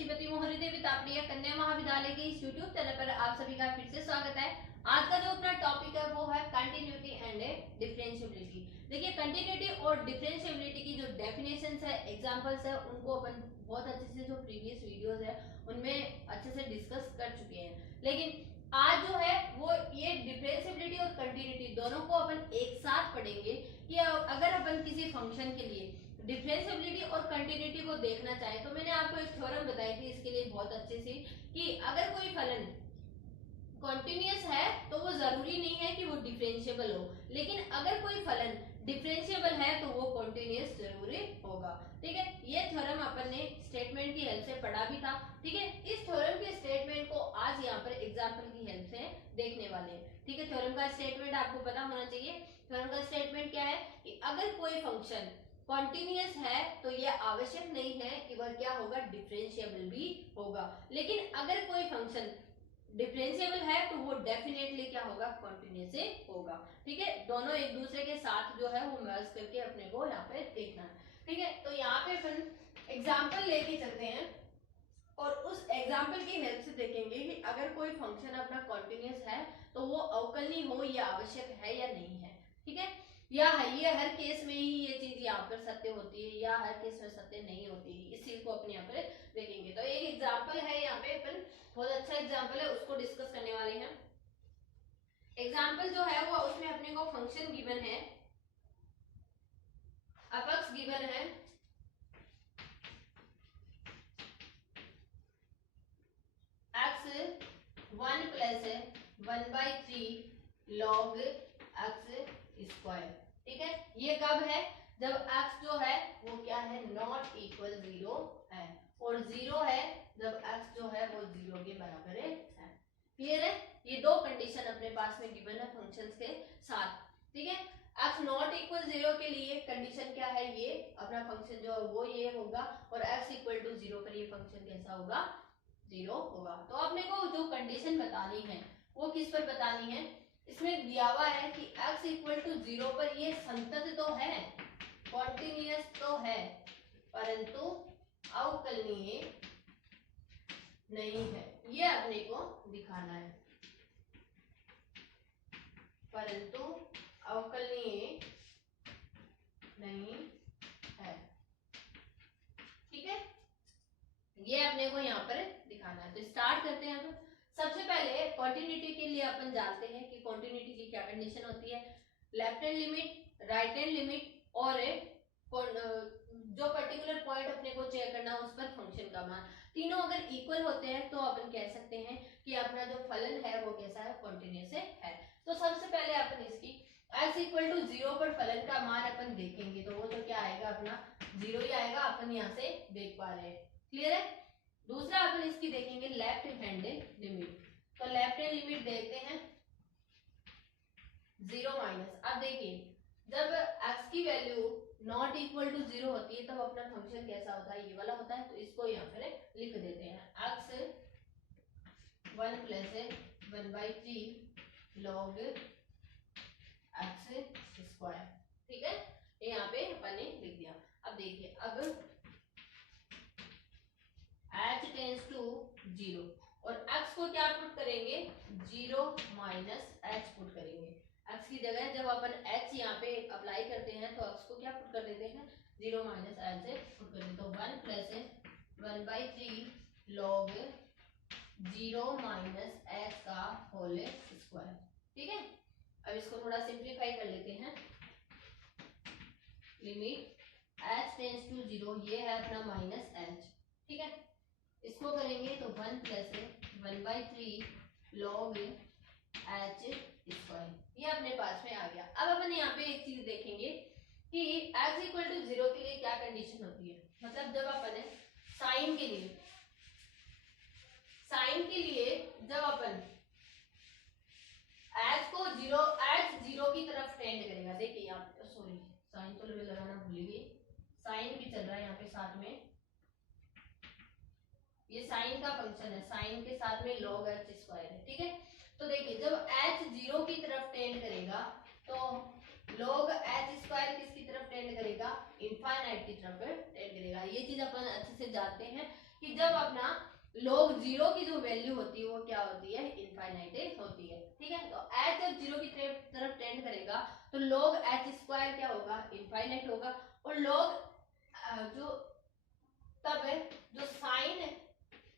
श्रीमती मोहरी देवी तापड़िया कन्या महाविद्यालय के इस यूट्यूब चैनल पर आप सभी का फिर से स्वागत है। आज का जो अपना टॉपिक है वो है कंटिन्यूटी एंड डिफरेंशिएबिलिटी। देखिए कंटिन्यूटी और डिफरेंशिएबिलिटी की जो डेफिनेशंस है, एग्जांपल्स है, उनको अपन बहुत अच्छे से जो प्रीवियस वीडियोस है उनमें अच्छे से डिस्कस कर चुके हैं। लेकिन आज जो है वो ये डिफरेंशिएबिलिटी और कंटिन्यूटी दोनों को अपन एक साथ पढ़ेंगे कि अगर अपन किसी फंक्शन के लिए डिफरेंशिएबिलिटी और कंटिन्यूटी को देखना चाहे तो मैंने आपको एक थ्योरम बताई थी इसके लिए बहुत अच्छे से कि अगर कोई फलन कॉन्टिन्यूअस है तो वो जरूरी नहीं है कि वो डिफरेंशिएबल हो, लेकिन अगर कोई फलन डिफरेंशिएबल है तो वो कॉन्टिन्यूअस जरूरी होगा। ठीक है, ये थ्योरम अपन ने स्टेटमेंट की हेल्प से पढ़ा भी था। ठीक है, इस थ्योरम के स्टेटमेंट को आज यहाँ पर एग्जांपल की हेल्प से देखने वाले हैं। ठीक है, थ्योरम का स्टेटमेंट आपको पता होना चाहिए। थ्योरम का स्टेटमेंट क्या है कि अगर कोई फंक्शन कॉन्टिन्यूअस है तो यह आवश्यक नहीं है कि वह क्या होगा, डिफरेंशिएबल भी होगा। लेकिन अगर कोई फंक्शन डिफरेंशिएबल है तो वो डेफिनेटली क्या होगा, कॉन्टिन्यूअस से होगा। ठीक है, दोनों एक दूसरे के साथ जो है वो मर्ज करके अपने को यहाँ पे देखना है। ठीक है, तो यहाँ पे अपन एग्जाम्पल लेके चलते हैं और उस एग्जाम्पल की हेल्प से देखेंगे कि अगर कोई फंक्शन अपना कॉन्टिन्यूअस है तो वो अवकलनीय हो या आवश्यक है या नहीं है। ठीक है, या ये हर केस में ही ये चीज यहाँ पर सत्य होती है या हर केस में सत्य नहीं होती, इस चीज को अपने यहाँ पर देखेंगे। तो एक एग्जाम्पल है यहाँ पे अपन, बहुत अच्छा एग्जाम्पल है, उसको डिस्कस करने वाले हैं। एग्जाम्पल जो है वो उसमें अपने को फंक्शन गिवन है, अपक्ष गिवन है, x 1 plus 1/3 log x square. ठीक है, ये कब है, जब x जो है वो क्या है, नॉट इक्वल 0 है, और 0 है जब x जो है वो 0 के बराबर है। क्लियर है, ये दो कंडीशन अपने पास में गिवन है फंक्शंस के साथ। ठीक है, x नॉट इक्वल 0 के लिए कंडीशन क्या है, ये अपना फंक्शन जो है वो ये होगा, और x इक्वल टू 0 पर ये फंक्शन कैसा होगा, 0 होगा। तो अपने को जो कंडीशन बतानी है वो किस पर बतानी है, इसमें दिया हुआ है कि x इक्वल टू 0 पर ये संतत तो है, कॉन्टिन्यूअस तो है, परंतु अवकलनीय नहीं है, ये अपने को दिखाना है, परंतु अवकलनीय नहीं है। ठीक है, ये अपने को यहाँ पर दिखाना है। तो स्टार्ट करते हैं। तो सबसे पहले कॉन्टिन्यूटी के लिए अपन जानते हैं कि कॉन्टिन्यूटी की क्या कंडीशन होती है, left hand limit, right hand limit, और जो पर्टिकुलर पॉइंट अपने को चेक करना है उस पर फंक्शन का मान, तीनों अगर इक्वल होते हैं तो अपन कह सकते हैं कि अपना जो फलन है वो कैसा है, कॉन्टिन्यूअस है। तो सबसे पहले अपन इसकी x इक्वल टू 0 पर फलन का मान अपन देखेंगे तो वो तो क्या आएगा, अपना 0 ही आएगा, अपन यहाँ से देख पा रहे हैं। क्लियर है, दूसरा अपन इसकी देखेंगे लेफ्ट हैंड लिमिट। तो लेफ्ट हैंड लिमिट देखते हैं 0 माइनस। अब देखिए जब x की वैल्यू नॉट इक्वल टू 0 होती है तब अपना फंक्शन कैसा होता है, ये वाला होता है। तो इसको यहाँ पर लिख देते हैं, x 1 plus 1/3 log x square. ठीक है, यहाँ पे अपन ने लिख दिया। अब देखिए अब h टेंस टू 0 और x को क्या पुट करेंगे, 0 माइनस h पुट करेंगे। x की जगह जब अपन h यहाँ पे अप्लाई करते हैं तो x को क्या पुट कर देते हैं, 0 माइनस h से पुट कर देते हैं। तो 1 प्लस 1/3 log 0 माइनस h का होल स्क्वायर। ठीक है, अब इसको थोड़ा सिंप्लीफाई कर लेते हैं। लिमिट h टेंस टू 0, ये है अपना माइनस h। ठीक है, इसको करेंगे तो 1 प्लस 1/3 log h स्क्वायर, ये अपने पास में आ गया। अब अपन यहाँ पे एक चीज देखेंगे कि x इक्वल टू 0 के लिए क्या कंडीशन होती है, मतलब जब अपन साइन के लिए जब अपन h को 0 की तरफ टेंड करेगा। देखिए यहाँ पे, सॉरी साइन तो लेवल लगाना भूल गई, साइन भी चल रहा है यहाँ पे साथ में, ये साइन का फंक्शन है, साइन के साथ में log h स्क्वायर है। ठीक है, तो देखिए जब h 0 की तरफ टेंड करेगा तो log h स्क्वायर किसकी तरफ टेंड करेगा, इनफाइनाइट की तरफ टेंड करेगा। ये चीज अपन अच्छे से जानते हैं कि जब अपना log 0 की जो वैल्यू होती है वो क्या होती है, इनफाइनाइट होती है। ठीक है, तो h जब 0 की तरफ टेंड करेगा तो log h स्क्वायर क्या होगा, इनफाइनाइट होगा। और log जो तब है जो साइन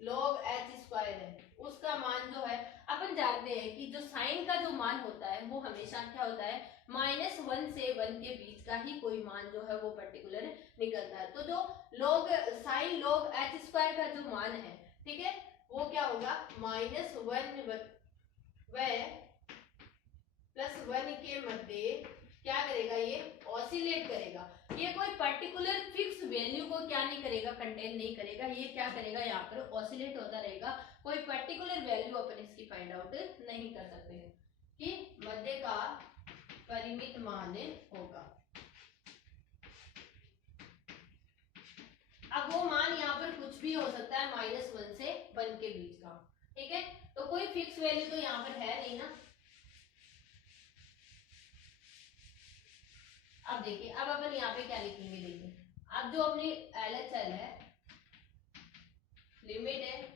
log h स्क्वायर है उसका मान जो है, अपन जानते हैं कि जो साइन का जो मान होता है वो हमेशा क्या होता है, -1 से 1 के बीच का ही कोई मान जो है वो पर्टिकुलर निकलता है। तो जो log sine log h square का जो मान है, ठीक है, वो क्या होगा, -1 +1 के मध्य क्या करेगा, ये ऑसिलेट करेगा। ये कोई पर्टिकुलर फिक्स वैल्यू को क्या नहीं करेगा, कंटेन नहीं करेगा, ये क्या करेगा, यहाँ पर ऑसिलेट होता रहेगा। कोई पर्टिकुलर वैल्यू अपन इसकी फाइंड आउट नहीं कर सकते हैं कि मध्य का परिमित मान होगा। अब वो मान यहाँ पर कुछ भी हो सकता है, -1 से 1 के बीच का। ठीक है, तो कोई फिक्स वैल्यू तो यहाँ पर है नहीं ना। अब देखिए, अब अपन यहाँ पे क्या लिखेंगे, देखिए अब जो अपनी LHL है, लिमिट है,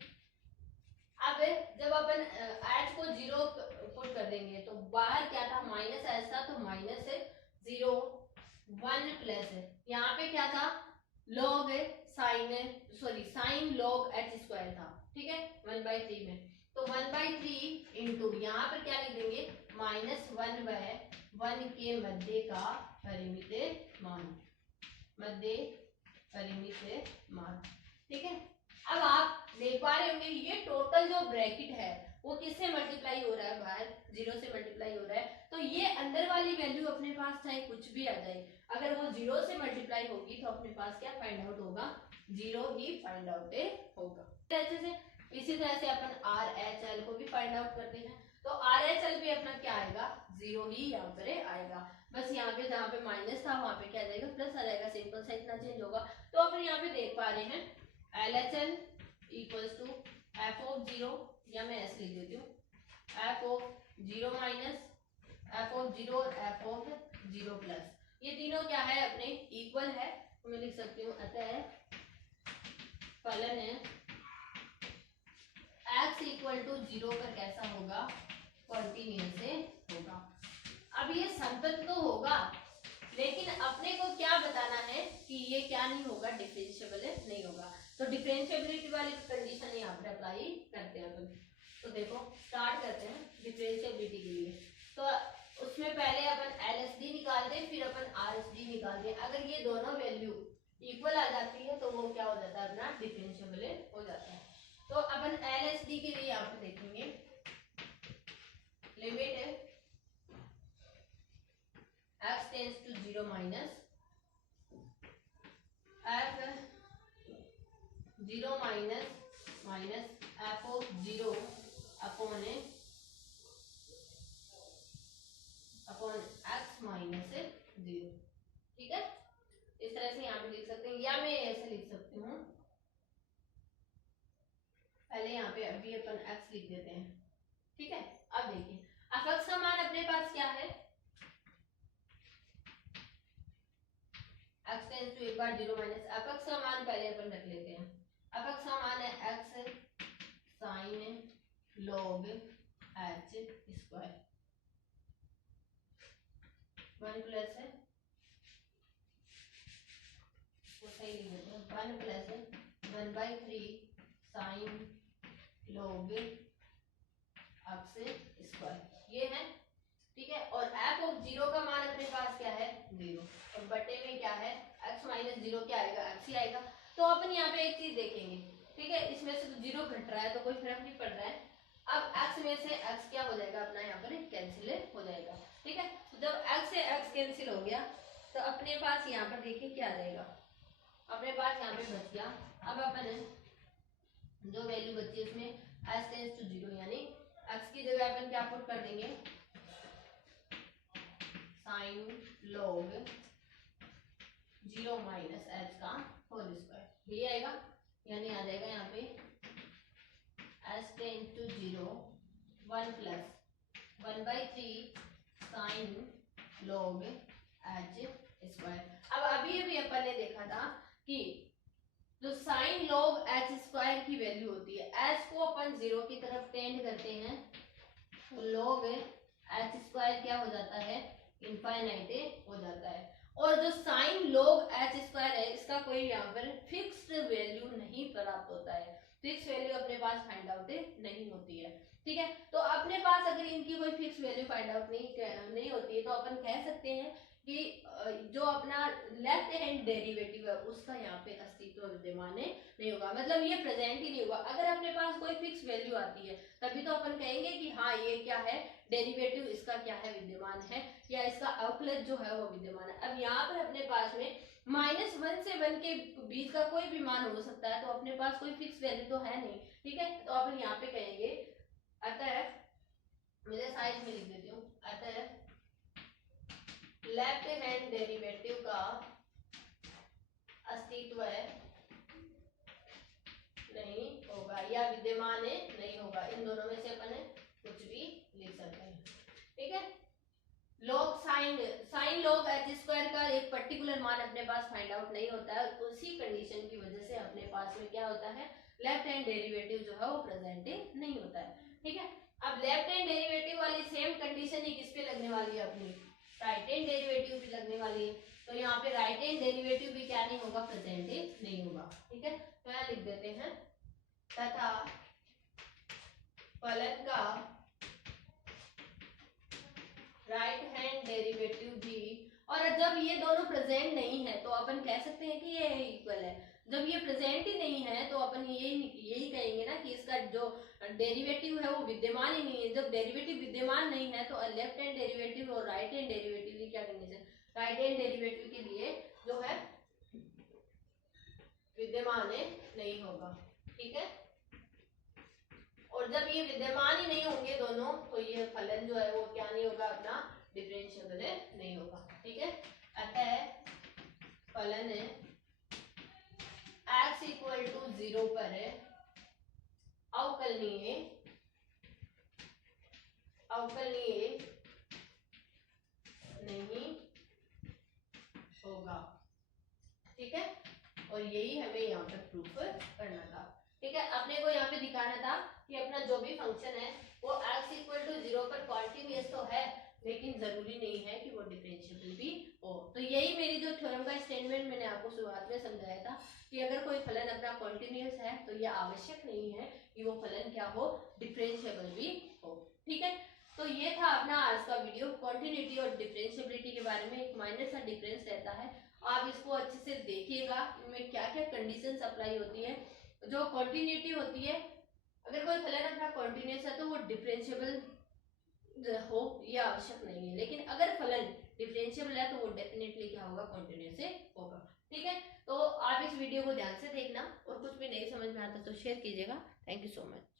अब जब अपन h को 0 पुट कर देंगे तो बाहर क्या था, -h था, तो -0 1 प्लस है, यहाँ पे क्या था, log sine log h square था। ठीक है, 1/3 में, तो 1/3 इंटू यहाँ पर क्या लिख देंगे, -1/1 के मध्य का परिमित मान, मध्य परिमित मान। ठीक है, अब आप देख पा रहे होंगे ये टोटल जो ब्रैकेट है वो किससे मल्टीप्लाई हो रहा है, बाहर 0 से मल्टीप्लाई हो रहा है। तो ये अंदर वाली वैल्यू अपने पास चाहे कुछ भी आ जाए, अगर वो 0 से मल्टीप्लाई होगी तो अपने पास क्या फाइंड आउट होगा, 0 ही फाइंड आउट होगा। अच्छे से इसी तरह से अपन RHL को भी फाइंड आउट करते हैं, तो RHL भी अपना क्या आएगा, 0 ही यहाँ पर आएगा। बस यहाँ पे जहाँ पे माइनस था वहां पे क्या आ जाएगा, प्लस आ जाएगा, सिंपल सा इतना चेंज होगा। तो अपन यहाँ पे देख पा रहे हैं LHL इक्वल्स टू f(0), या मैं ऐसे लिख देती हूँ, f(0 माइनस f(0) और f(0 प्लस), ये तीनों क्या है, अपने इक्वल है। तो मैं लिख सकती हूँ, अतः फलन है x इक्वल टू 0 पर कैसा होगा, कॉन्टिन्यूअस होगा। अब ये संतत तो होगा, लेकिन अपने को क्या बताना है कि ये क्या नहीं होगा, डिफरेंशिएबल नहीं होगा। तो डिफरेंशिएबिलिटी वाली कंडीशन यहाँ पर अप्लाई करते हैं अपन। तो देखो स्टार्ट करते हैं डिफरेंशिएबिलिटी के लिए। तो उसमें पहले अपन LHD निकालते हैं, फिर अपन RHD निकालते हैं। अगर ये दोनों वैल्यू इक्वल आ जाती है तो वो क्या हो जाता है, अपना डिफरेंशिएबल हो जाता है। तो अपन LHD के लिए यहाँ पे देखेंगे, limit x tends to 0 minus f(0 minus f(0) upon x minus 0। ठीक है, इस तरह से यहाँ पे लिख सकते हैं, या मैं ऐसे लिख सकती हूँ, पहले यहाँ पे अभी अपन x लिख देते हैं। ठीक है, अब देखिए f(x) का मान अपने पास क्या है, x टेंड्स टू एक बार 0 माइनस f(x) का मान पहले अपन रख लेते हैं। f(x) का मान है x sine log h square, 1 plus है, वो सही लिख देते हैं, 1 plus 1/3 sine log x square, ये है। ठीक है, और f(0) का मान अपने पास क्या है, 0, और बटे में क्या है, x माइनस 0 क्या आएगा, x ही आएगा। तो अपन यहाँ पे एक चीज देखेंगे, ठीक है, इसमें से तो 0 घट रहा है तो कोई फर्क नहीं पड़ रहा है। अब x में से x क्या हो जाएगा, अपना यहाँ पर कैंसिल हो जाएगा। ठीक है, तो जब x से x कैंसिल हो गया तो अपने पास यहाँ पर देखिए क्या आ जाएगा, अपने पास यहाँ पे बच गया। अब अपन जो वैल्यू बची है उसमें h टेंड्स टू 0, यानी x की जगह अपन क्या पुट कर देंगे, साइन log 0 माइनस h का होल स्क्वायर, ये आएगा, यानी आ जाएगा यहाँ पे h tends to 0 1 plus 1/3 sine log h square. अब अभी अपन ने देखा था कि जो साइन लॉग एच स्क्वायर की वैल्यू होती है, एच को अपन 0 की तरफ टेंड करते हैं तो लॉग एच स्क्वायर क्या हो जाता है, इनफाइनाइट हो जाता है। और जो साइन लॉग एच स्क्वायर है इसका कोई यहाँ पर फिक्स्ड वैल्यू नहीं प्राप्त होता है, फिक्स वैल्यू अपने पास फाइंड आउट नहीं होती है। ठीक है, तो अपने पास अगर इनकी कोई फिक्स वैल्यू फाइंड आउट नहीं होती है तो अपन कह सकते हैं कि जो अपना लेफ्ट हैंड डेरिवेटिव है उसका यहाँ पे अस्तित्व विद्यमान नहीं होगा, मतलब ये प्रेजेंट ही नहीं होगा। अगर अपने पास कोई फिक्स वैल्यू आती है तभी तो अपन कहेंगे कि हाँ ये क्या है, डेरिवेटिव इसका क्या है, विद्यमान है, या इसका अवकलज जो है वो विद्यमान है। अब यहाँ पर अपने पास में -1 से 1 के बीच का कोई भी मान हो सकता है, तो अपने पास कोई फिक्स वैल्यू तो है नहीं। ठीक है, तो अपन यहाँ पे कहेंगे अतः, मेरे साइज में लिख देती हूँ, अतः लेफ्ट हैंड डेरिवेटिव का अस्तित्व नहीं होगा या विद्यमान नहीं होगा। इन दोनों में से अपन कुछ भी लिख सकते हैं। ठीक है, log sign log h square का एक पर्टिकुलर मान अपने पास फाइंड आउट नहीं होता है, उसी कंडीशन की वजह से अपने पास में क्या होता है, लेफ्ट हैंड डेरिवेटिव जो है वो प्रेजेंट नहीं होता है। ठीक है, अब लेफ्ट हैंड डेरिवेटिव वाली सेम कंडीशन ही किस पे लगने वाली है, अपनी राइट हैंड डेरिवेटिव भी लगने वाली है। तो यहाँ पे राइट हैंड डेरिवेटिव भी क्या नहीं होगा, प्रेजेंट नहीं होगा। ठीक है, तो यहाँ लिख देते हैं तथा फलन का राइट हैंड डेरिवेटिव भी, और जब ये दोनों प्रेजेंट नहीं है तो अपन कह सकते हैं कि ये इक्वल है। जब ये प्रेजेंट ही नहीं है तो अपन यही कहेंगे ना कि इसका जो डेरिवेटिव है वो विद्यमान ही नहीं है। जब डेरिवेटिव विद्यमान नहीं है तो लेफ्ट हैंड डेरिवेटिव और राइट हैंड डेरिवेटिव की क्या कंडीशन, राइट हैंड डेरिवेटिव के लिए जो है विद्यमान नहीं होगा। ठीक है, और जब ये विद्यमान ही नहीं होंगे दोनों तो ये फलन जो है वो क्या नहीं होगा, अपना डिफरेंशिएबल नहीं होगा। ठीक है, अतः फलन x इक्वल टू 0 पर अवकलनीय नहीं होगा। ठीक है, और यही हमें यहाँ पर प्रूफ करना था। ठीक है, अपने को यहाँ पे दिखाना था कि अपना जो भी फंक्शन है वो x इक्वल टू 0 पर कॉन्टिन्यूअस तो है लेकिन जरूरी नहीं है कि वो डिफरेंशिएबल भी हो। तो यही मेरी जो थ्योरम का स्टेटमेंट मैंने आपको शुरुआत में समझाया था कि अगर कोई फलन अपना कॉन्टिन्यूअस है तो यह आवश्यक नहीं है कि वो फलन क्या हो, डिफरेंशिएबल भी हो। ठीक है, तो ये था अपना आज का वीडियो। कॉन्टिन्यूटी और डिफरेंशिएबिलिटी के बारे में एक माइनर सा डिफरेंस रहता है, आप इसको अच्छे से देखिएगा, इनमें क्या क्या कंडीशंस अप्लाई होती है। जो कॉन्टिन्यूटी होती है, अगर कोई फलन अपना कॉन्टिन्यूअस है तो वो डिफरेंशिएबल हो यह आवश्यक नहीं है, लेकिन अगर फलन डिफरेंशिएबल है तो वो डेफिनेटली क्या होगा, कॉन्टिन्यूअस होगा। ठीक है, तो आप इस वीडियो को ध्यान से देखना और कुछ भी नहीं समझ में आता तो शेयर कीजिएगा। Thank you so much.